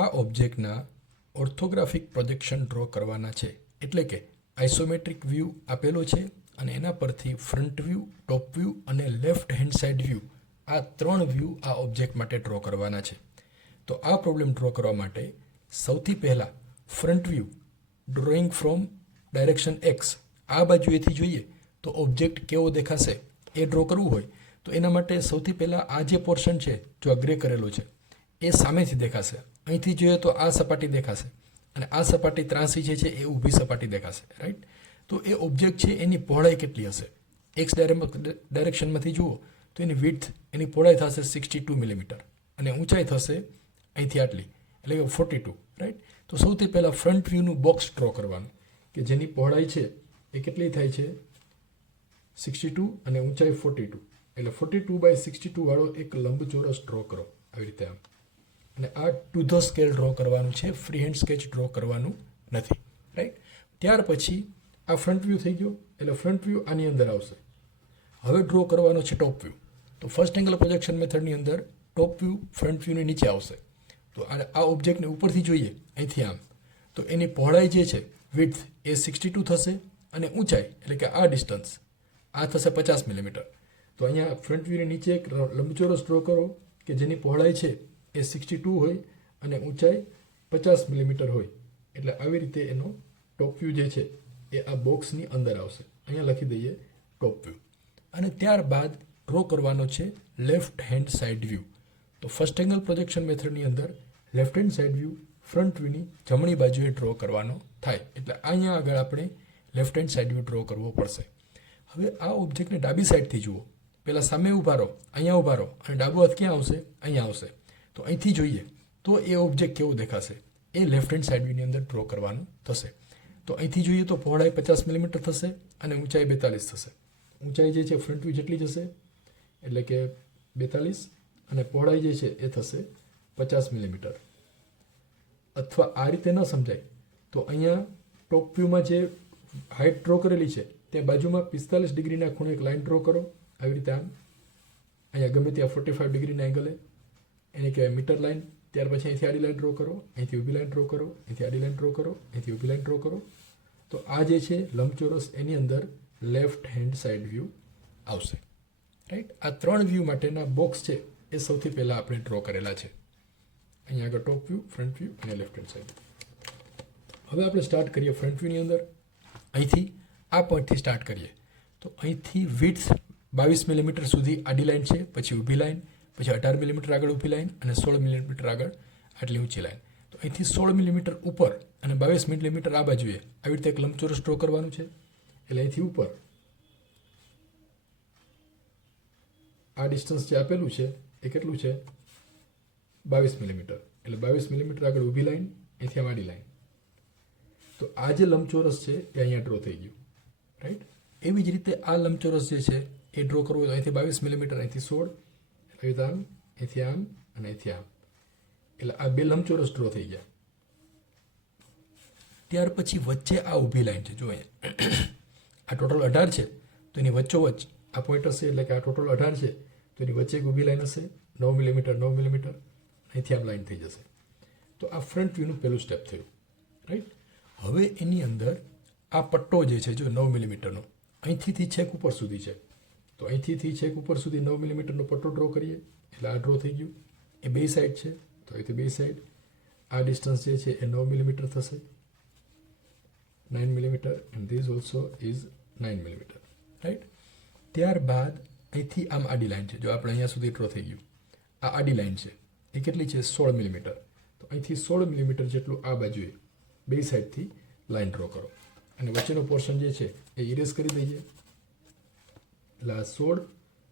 આ ઓબ્જેક્ટના orthographic projection draw કરવાના છે, એટલે કે આઇસોમેટ્રિક વ્યૂ આપેલો છે અને એના પરથી ફ્રન્ટ વ્યૂ, ટોપ વ્યૂ અને લેફ્ટ હેન્ડ સાઇડ વ્યૂ, આ 3 વ્યૂ આ ઓબ્જેક્ટ માટે ડ્રો કરવાના છે. તો આ પ્રોબ્લેમ ડ્રો કરવા માટે સૌથી પહેલાં front view drawing from direction x, આ બાજુએથી જોઈએ તો ઓબ્જેક્ટ કેવો દેખાશે એ ડ્રો કરવું હોય તો એના માટે સૌથી પહેલાં આ જે પોર્શન છે, જો આ ગ્રે કરેલો છે, એ સામેથી દેખાશે. અહીંથી જોઈએ તો આ સપાટી દેખાશે અને આ સપાટી ત્રાસી જે છે એ ઊભી સપાટી દેખાશે, રાઈટ. તો એ ઓબ્જેક્ટ છે એની પહોળાઈ કેટલી હશે? એક્સ ડાયરેક્શનમાંથી જુઓ તો એની વિડ્થ, એની પહોળાઈ થશે 62 મિલીમીટર અને ઊંચાઈ થશે અહીંથી આટલી, એટલે કે 42, રાઈટ. તો સૌથી પહેલાં ફ્રન્ટ વ્યૂનું બોક્સ ડ્રો કરવાનું કે જેની પહોળાઈ છે એ કેટલી થાય છે 62 અને ઊંચાઈ 42, એટલે 42/62 વાળો એક લંબચોરસ ડ્રો કરો આવી રીતે આમ. અને આ ટુ ધ સ્કેલ ડ્રો કરવાનું છે, ફ્રી હેન્ડ સ્કેચ ડ્રો કરવાનું નથી, રાઈટ. ત્યાર પછી આ ફ્રન્ટ વ્યૂ થઈ ગયો, એટલે ફ્રન્ટ વ્યૂ આની અંદર આવશે. હવે ડ્રો કરવાનો છે ટોપ વ્યૂ. તો ફર્સ્ટ એંગલ પ્રોજેક્શન મેથડની અંદર ટોપ વ્યૂ ફ્રન્ટ વ્યૂની નીચે આવશે. તો આ ઓબ્જેક્ટને ઉપરથી જોઈએ અહીંથી આમ, તો એની પહોળાઈ જે છે વિડ્થ એ 62 થશે અને ઊંચાઈ એટલે કે આ ડિસ્ટન્સ આ થશે 50 મિલીમીટર. તો અહીંયા ફ્રન્ટ વ્યૂની નીચે એક લંબચોરસ ડ્રો કરો કે જેની પહોળાઈ છે એ 62 હોય અને ઊંચાઈ 50 મિલીમીટર હોય, એટલે આવી રીતે એનો ટોપ વ્યૂ જે છે એ આ બોક્સની અંદર આવશે. અહીંયા લખી દઈએ ટોપ વ્યૂ. અને ત્યારબાદ ડ્રો કરવાનો છે લેફ્ટ હેન્ડ સાઇડ વ્યૂ. તો ફર્સ્ટ એંગલ પ્રોજેક્શન મેથડની અંદર left hand side view front વ્યૂની જમણી બાજુએ ડ્રો કરવાનો થાય, એટલે અહીંયા આગળ આપણે left hand side view draw કરવો પડશે. હવે આ ઓબ્જેક્ટને ડાબી સાઈડથી જુઓ, પહેલાં સામે ઊભા રહો, અહીંયા ઊભા રહો અને ડાબો હાથ ક્યાં આવશે? અહીંયા આવશે. તો અહીંથી જોઈએ તો એ ઓબ્જેક્ટ કેવું દેખાશે એ લેફ્ટ હેન્ડ સાઇડ વ્યૂની અંદર ડ્રો કરવાનું થશે. તો અહીંથી જોઈએ તો પહોળાઈ 50 મિલીમીટર થશે અને ઊંચાઈ 42 થશે. ઊંચાઈ જે છે ફ્રન્ટ વ્યૂ જેટલી જશે એટલે કે 42 અને પહોળાઈ જે છે એ થશે 50 મિલીમીટર. અથવા આ રીતે ન સમજાય તો અહીંયા ટોપ વ્યૂમાં જે હાઇટ ડ્રો કરેલી છે તે બાજુમાં 45 ડિગ્રીના ખૂણે એક લાઇન ડ્રો કરો આવી રીતે આમ. અહીંયા ગમે ત્યાં 45 ડિગ્રીના એંગલે, એને કહેવાય મીટર લાઇન. ત્યાર પછી અહીંથી આડી લાઇન ડ્રો કરો, અહીંથી ઊભી લાઇન ડ્રો કરો, અહીંથી આડી લાઇન ડ્રો કરો, અહીંથી ઊભી લાઇન ડ્રો કરો. તો આ જે છે લંબચોરસ એની અંદર લેફ્ટ હેન્ડ સાઇડ વ્યૂ આવશે, રાઈટ. આ 3 વ્યૂ માટેના બોક્સ છે એ સૌથી પહેલાં આપણે ડ્રો કરેલા છે. અહીંયા આગળ ટોપ વ્યૂ, ફ્રન્ટ વ્યૂ અને લેફ્ટ હેન્ડ સાઇડ. હવે આપણે સ્ટાર્ટ કરીએ ફ્રન્ટ વ્યૂની અંદર. અહીંથી આ પોઈન્ટથી સ્ટાર્ટ કરીએ તો અહીંથી વિડ્થ 22 મિલીમીટર સુધી આડી લાઇન છે, પછી ઊભી લાઇન, પછી 18 મિલીમીટર આગળ ઊભી લાઇન અને 16 મિલીમીટર આગળ આટલી ઊંચી લાઇન. તો અહીંથી 16 મિલીમીટર ઉપર અને 22 મિલીમીટર આ બાજુએ આવી રીતે એક લંબચોરસ ડ્રો કરવાનું છે. એટલે અહીંથી ઉપર આ ડિસ્ટન્સ જે આપેલું છે એ કેટલું છે 22 મિલીમીટર. એટલે 22 મિલીમીટર આગળ ઊભી લાઇન, અહીંથી આમ આડી લાઇન. તો આ જે લંબચોરસ છે એ અહીંયા ડ્રો થઈ ગયું, રાઈટ. એવી જ રીતે આ લંબચોરસ જે છે એ ડ્રો કરવો તો અહીંથી 22 મિલીમીટર, અહીંથી 16, એટલે આમ, અહીંથી આમ અને અહીંથી આમ. એટલે આ 2 લંબચોરસ ડ્રો થઈ ગયા. ત્યાર પછી વચ્ચે આ ઊભી લાઈન છે, જો અહીંયા આ ટોટલ 18 છે તો એની વચ્ચોવચ્ચ આ પોઈન્ટ હશે, એટલે કે આ ટોટલ 18 છે તો એની વચ્ચે એક ઊભી લાઈન હશે 9 મિલીમીટર, 9 મિલીમીટર, અહીંથી આમ લાઈન થઈ જશે. તો આ ફ્રન્ટ વ્યૂનું પહેલું સ્ટેપ થયું, રાઈટ. હવે એની અંદર આ પટ્ટો જે છે જો 9 મિલીમીટરનો અહીંથી છેક ઉપર સુધી છે, તો અહીંથી છેક ઉપર સુધી 9 મિલીમીટરનો પટ્ટો ડ્રો કરીએ એટલે આ ડ્રો થઈ ગયું. એ 2 સાઈડ છે તો અહીંથી 2 સાઈડ આ ડિસ્ટન્સ જે છે એ 9 મિલીમીટર થશે, 9 millimetre, and this also is 9 millimetre, right. ત્યારબાદ અહીંથી આમ આડી લાઈન છે, જો આપણે અહીંયા સુધી ડ્રો થઈ ગયું. આ આડી લાઈન છે એ કેટલી છે 16 મિલીમીટર. તો અહીંથી 16 મિલીમીટર જેટલું આ બાજુએ 2 સાઈડથી લાઈન ડ્રો કરો અને વચ્ચેનો પોર્શન જે છે એ ઇરેઝ કરી દઈએ. એટલે આ 16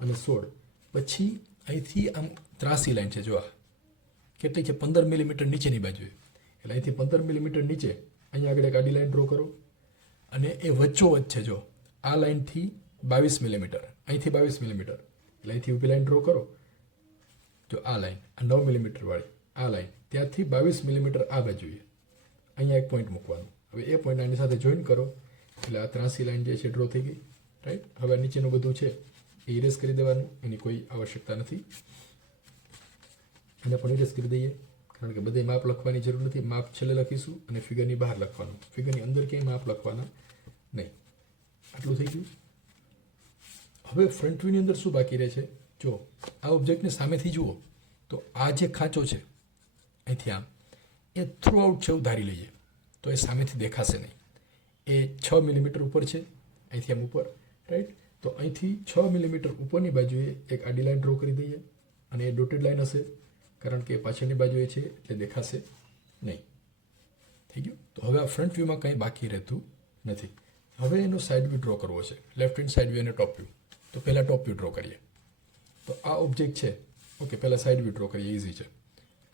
અને 16 પછી અહીંથી આમ ત્રાસી લાઈન છે, જો આ કેટલી છે 15 મિલીમીટર નીચેની બાજુએ. એટલે અહીંથી 15 મિલીમીટર નીચે અહીંયા આગળ એક આડી લાઈન ડ્રો કરો અને એ વચ્ચોવચ્ચ છે, જો આ લાઈનથી 22 મિલીમીટર, અહીંથી 22 મિલીમીટર, એટલે અહીંથી ઊભી લાઈન ડ્રો કરો. જો આ લાઈન, આ 9 મિલીમીટર વાળી આ લાઈન, ત્યાંથી 22 મિલીમીટર આ બાજુએ અહીંયા એક પોઈન્ટ મૂકવાનું. હવે એ પોઈન્ટ આની સાથે જોઈન કરો એટલે આ ત્રાસી લાઈન જે છે ડ્રો થઈ ગઈ, રાઈટ. હવે નીચેનું બધું છે એ ઇરેઝ કરી દેવાનું, એની કોઈ આવશ્યકતા નથી. એને પણ ઇરેઝ કરી દઈએ. કારણ કે બધે માપ લખવાની જરૂર નથી. માપ છેલ્લે લખીશું અને ફિગરની બહાર લખવાનું. ફિગરની અંદર ક્યાંય માપ લખવાના નહીં. આટલું થઈ ગયું. હવે ફ્રન્ટ વ્યૂની અંદર શું બાકી રહે છે? જો આ ઓબ્જેક્ટને સામેથી જુઓ તો આ જે ખાંચો છે અહીંથી આમ એ થ્રુ આઉટ છે એવું ધારી લઈએ તો એ સામેથી દેખાશે નહીં. એ 6 મિલીમીટર ઉપર છે અહીંથી આમ ઉપર, રાઈટ? તો અહીંથી 6 મિલીમીટર ઉપરની બાજુએ એક આડી લાઈન ડ્રો કરી દઈએ અને એ ડોટેડ લાઈન હશે કારણ કે પાછળની બાજુએ છે એટલે દેખાશે નહીં. થઈ ગયું. તો હવે આ ફ્રન્ટ વ્યૂમાં કંઈ બાકી રહેતું નથી. હવે એનો સાઈડ વ્યૂ ડ્રો કરવો છે, લેફ્ટ હેન્ડ સાઈડ વ્યૂ અને ટોપ વ્યૂ. તો પહેલાં ટોપ વ્યૂ ડ્રો કરીએ. તો આ ઓબ્જેક્ટ છે, ઓકે, પહેલાં સાઈડ વ્યૂ ડ્રો કરીએ, ઇઝી છે.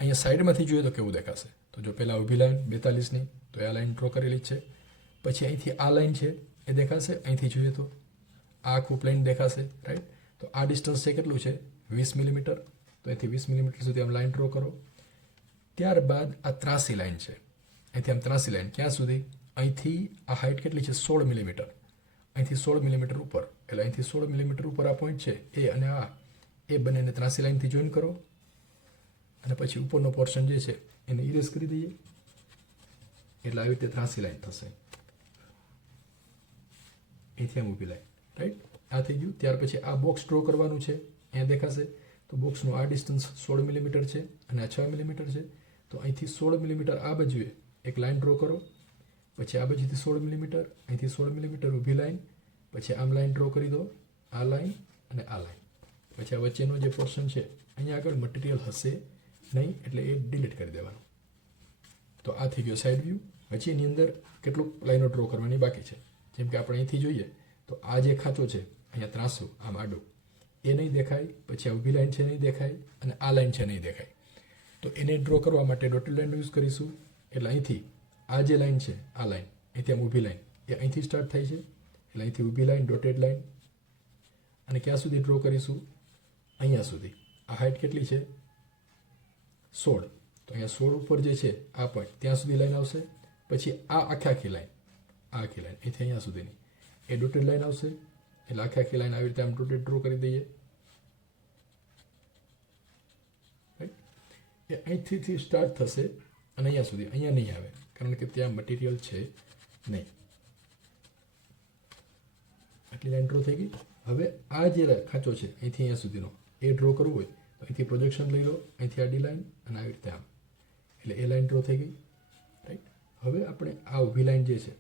અહીંયા સાઈડમાંથી જોઈએ તો કેવું દેખાશે? તો જો પહેલાં ઊભી લાઈન 42ની, તો આ લાઈન ડ્રો કરેલી જ છે. પછી અહીંથી આ લાઈન છે એ દેખાશે. અહીંથી જોઈએ તો આ આખું પ્લેન દેખાશે, રાઈટ? તો આ ડિસ્ટન્સ છે કેટલું છે? 20 મિલીમીટર. તો અહીંથી 20 મિલીમીટર સુધી આમ લાઈન ડ્રો કરો. ત્યારબાદ આ ત્રાસી લાઈન છે, અહીંથી આમ ત્રાસી લાઈન ક્યાં સુધી? અહીંથી આ હાઇટ કેટલી છે? 16 મિલીમીટર. અહીંથી 16 મિલીમીટર ઉપર, એટલે અહીંથી 16 મિલીમીટર ઉપર આ પોઈન્ટ છે એ અને આ એ બંનેને ત્રાસી લાઈનથી જોઈન કરો અને પછી ઉપરનો પોર્શન જે છે એને ઇરેઝ કરી દઈએ. એટલે આવી રીતે ત્રાસી લાઈન થશે. અહીંથી આમ ઊભી લાઈન, રાઈટ? આ થઈ ગયું. ત્યાર પછી આ બોક્સ ડ્રો કરવાનું છે, અહીંયા દેખાશે. તો બોક્સનું આ ડિસ્ટન્સ 16 મિલીમીટર છે અને આ 6 મિલીમીટર છે. તો અહીંથી 16 મિલીમીટર આ બાજુએ એક લાઈન ડ્રો કરો. પછી આ બાજુથી 16 મિલીમીટર, અહીંથી 16 મિલીમીટર ઊભી લાઈન, પછી આમ લાઈન ડ્રો કરી દો, આ લાઈન અને આ લાઈન. પછી આ વચ્ચેનો જે પોર્શન છે અહીંયા આગળ મટીરિયલ હશે નહીં એટલે એ ડિલીટ કરી દેવાનું. તો આ થઈ ગયો સાઈડ વ્યૂ. હજી એની અંદર કેટલુંક લાઈનો ડ્રો કરવાની બાકી છે. જેમ કે આપણે અહીંથી જોઈએ તો આ જે ખાંચો છે અહીંયા ત્રાસું આમ આડું એ નહીં દેખાય. પછી આ ઊભી લાઈન છે નહીં દેખાય અને આ લાઈન છે નહીં દેખાય. તો એને ડ્રો કરવા માટે ડોટેડ લાઈન યુઝ કરીશું. એટલે અહીંથી આ જે લાઈન છે આ લાઈન અહીંથી આમ ઊભી લાઈન એ અહીંથી સ્ટાર્ટ થાય છે. એટલે અહીંથી ઊભી લાઈન ડોટેડ લાઈન અને ક્યાં સુધી ડ્રો કરીશું? અહીંયા સુધી. આ હાઇટ કેટલી છે? 16. તો અહીંયા 16 ઉપર જે છે આ પોઈન્ટ ત્યાં સુધી લાઈન આવશે. પછી આ આખી લાઈન, આ આખી લાઈન અહીંથી અહીંયા સુધીની એ ડોટેડ લાઈન આવશે. એટલે આખી લાઈન આવી રીતે આમ ડોટેડ ડ્રો કરી દઈએ. એ અહીંથી સ્ટાર્ટ થશે અને અહીંયા સુધી. અહીંયા નહીં આવે કારણ કે ત્યાં મટીરિયલ છે નહીં. આટલી લાઈન ડ્રો થઈ ગઈ. હવે આ જે ખાંચો છે અહીંથી અહીંયા સુધીનો એ ડ્રો કરવું હોય તો અહીંથી પ્રોજેક્શન લઈ લો, અહીંથી આડી લાઈન અને આવી રીતે આમ. એટલે એ લાઈન ડ્રો થઈ ગઈ, રાઈટ? હવે આપણે આ ઊભી લાઈન જે છે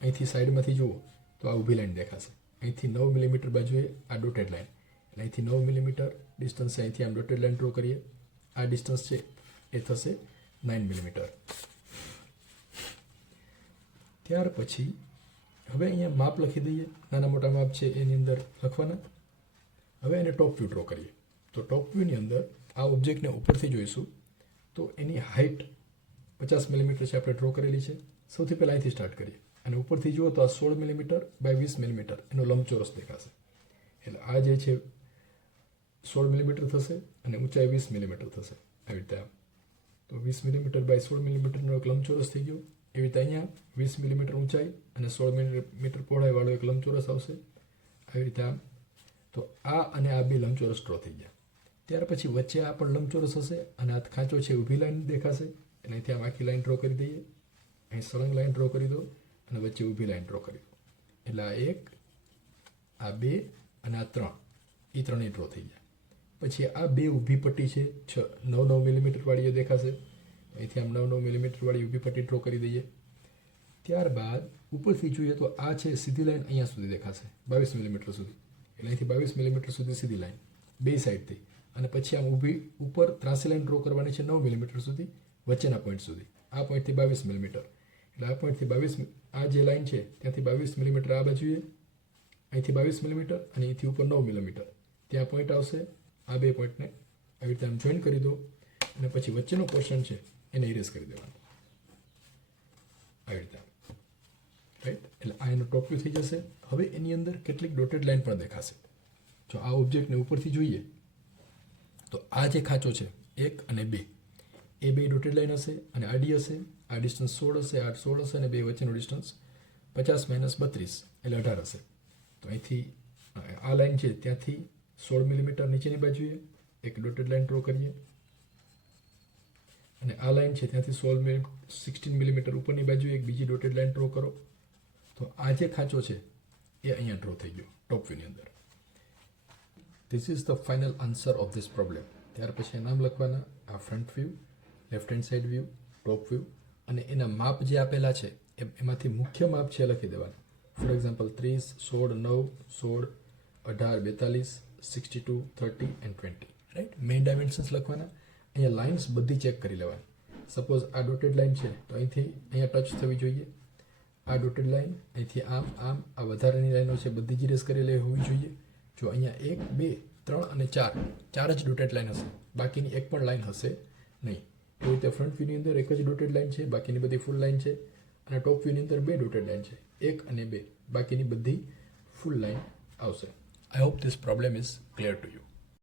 અહીંથી સાઈડમાંથી જુઓ તો આ ઊભી લાઈન દેખાશે. અહીંથી 9 મિલીમીટર બાજુએ આ ડોટેડ લાઈન, એટલે અહીંથી 9 મિલીમીટર ડિસ્ટન્સ અહીંથી આમ ડોટેડ લાઈન ડ્રો કરીએ. આ ડિસ્ટન્સ છે એ થશે 9 મિલીમીટર. ત્યાર પછી હવે અહીંયા માપ લખી દઈએ. નાના મોટા માપ છે એની અંદર લખવાના. હવે એને ટોપ વ્યૂ ડ્રો કરીએ. તો ટોપ વ્યૂની અંદર આ ઓબ્જેક્ટને ઉપરથી જોઈશું તો એની હાઇટ 50 મિલીમીટર છે, આપણે ડ્રો કરેલી છે. સૌથી પહેલાં અહીંથી સ્ટાર્ટ કરીએ અને ઉપરથી જુઓ તો આ 16 મિલીમીટર બાય 20 મિલીમીટર એનો લંબચોરસ દેખાશે. એટલે આ જે છે 16 મિલીમીટર થશે અને ઊંચાઈ 20 મિલીમીટર થશે. આવી રીતે આમ. તો 20 મિલીમીટર બાય 16 મિલીમીટરનો એક લંબચોરસ થઈ ગયો. એવી રીતે અહીંયા 20 મિલીમીટર ઊંચાઈ અને 16 મિલીમીટર પહોળાઈવાળો એક લંબચોરસ આવશે. આવી રીતે આમ. તો આ અને આ બે લંબચોરસ ડ્રો થઈ ગયા. ત્યાર પછી વચ્ચે આ પણ લંબચોરસ હશે અને આ ખાંચો છે ઊભી લાઈન દેખાશે. એટલે અહીંથી આમ આખી લાઈન ડ્રો કરી દઈએ. અહીં સળંગ લાઈન ડ્રો કરી દો અને વચ્ચે ઊભી લાઈન ડ્રો કરી દો. એટલે આ 1, આ 2 અને આ 3 એ ત્રણેય ડ્રો થઈ ગયા. પછી આ બે ઊભી પટ્ટી છે 9 મિલીમીટર વાળી એ દેખાશે. અહીંથી આમ 9 મિલીમીટર વાળી ઊભી પટ્ટી ડ્રો કરી દઈએ. ત્યારબાદ ઉપરથી જોઈએ તો આ છે સીધી લાઈન અહીંયા સુધી દેખાશે 22 મિલીમીટર સુધી. એટલે અહીંથી 22 મિલીમીટર સુધી સીધી લાઈન બે સાઈડથી. અને પછી આમ ઊભી ઉપર ત્રાસી લાઈન ડ્રો કરવાની છે 9 મિલીમીટર સુધી વચ્ચેના પોઈન્ટ સુધી. આ પોઈન્ટથી 22 મિલીમીટર. એટલે આ પોઈન્ટથી 22 આ જે લાઈન છે ત્યાંથી 22 મિલીમીટર આ બાજુએ, અહીંથી 22 મિલીમીટર અને અહીંથી ઉપર 9 મિલીમીટર ત્યાં પોઈન્ટ આવશે. આ બે પોઈન્ટને આવી રીતે આમ જોઈન કરી દો અને પછી વચ્ચેનો પોર્શન છે એને ઇરેઝ કરી દેવાનો આવી રીતે, રાઈટ? એટલે આ એનો ટોપ વ્યૂ થઈ જશે. હવે એની અંદર કેટલીક ડોટેડ લાઈન પણ દેખાશે. જો આ ઓબ્જેક્ટને ઉપરથી જોઈએ તો આ જે ખાંચો છે 1 અને 2 એ બે ડોટેડ લાઈન હશે અને આડી હશે. આ ડિસ્ટન્સ 16 હશે, આ 16 હશે અને બે વચ્ચેનો ડિસ્ટન્સ 50 - 32 એટલે 18 હશે. તો અહીંથી આ લાઈન છે ત્યાંથી 16 મિલીમીટર નીચેની બાજુએ એક ડોટેડ લાઈન ડ્રો કરીએ. અને આ લાઈન છે ત્યાંથી 16 મિલીમીટર ઉપરની બાજુ એક બીજી ડોટેડ લાઈન ડ્રો કરો. તો આ જે ખાંચો છે એ અહીંયા ડ્રો થઈ ગયો ટોપ વ્યૂની અંદર. This is the final answer of this problem. ત્યાર પછી નામ લખવાના, આ front view, left hand side view, top view અને એના માપ જે આપેલા છે એમાંથી મુખ્ય માપ છે લખી દેવાના. For example 30, 16, 9, 16, 18, 42, 62, 30 and 20. Right, main dimensions લખવાના. અહીંયા લાઇન્સ બધી ચેક કરી લેવાની. સપોઝ આ ડોટેડ લાઇન છે તો અહીંથી અહીંયા ટચ થવી જોઈએ. આ ડોટેડ લાઇન અહીંથી આમ આમ આ વધારાની લાઈનો છે બધી જ ઇરેઝ કરેલી હોવી જોઈએ. જો અહીંયા 1, 2, 3 અને 4 જ ડોટેડ લાઇન હશે, બાકીની એક પણ લાઇન હશે નહીં. એવી રીતે ફ્રન્ટ વ્યૂની અંદર એક જ ડોટેડ લાઇન છે, બાકીની બધી ફૂલ લાઇન છે. અને ટોપ વ્યૂની અંદર 2 ડોટેડ લાઇન છે, 1 અને 2, બાકીની બધી ફૂલ લાઇન આવશે. I hope this problem is clear to you.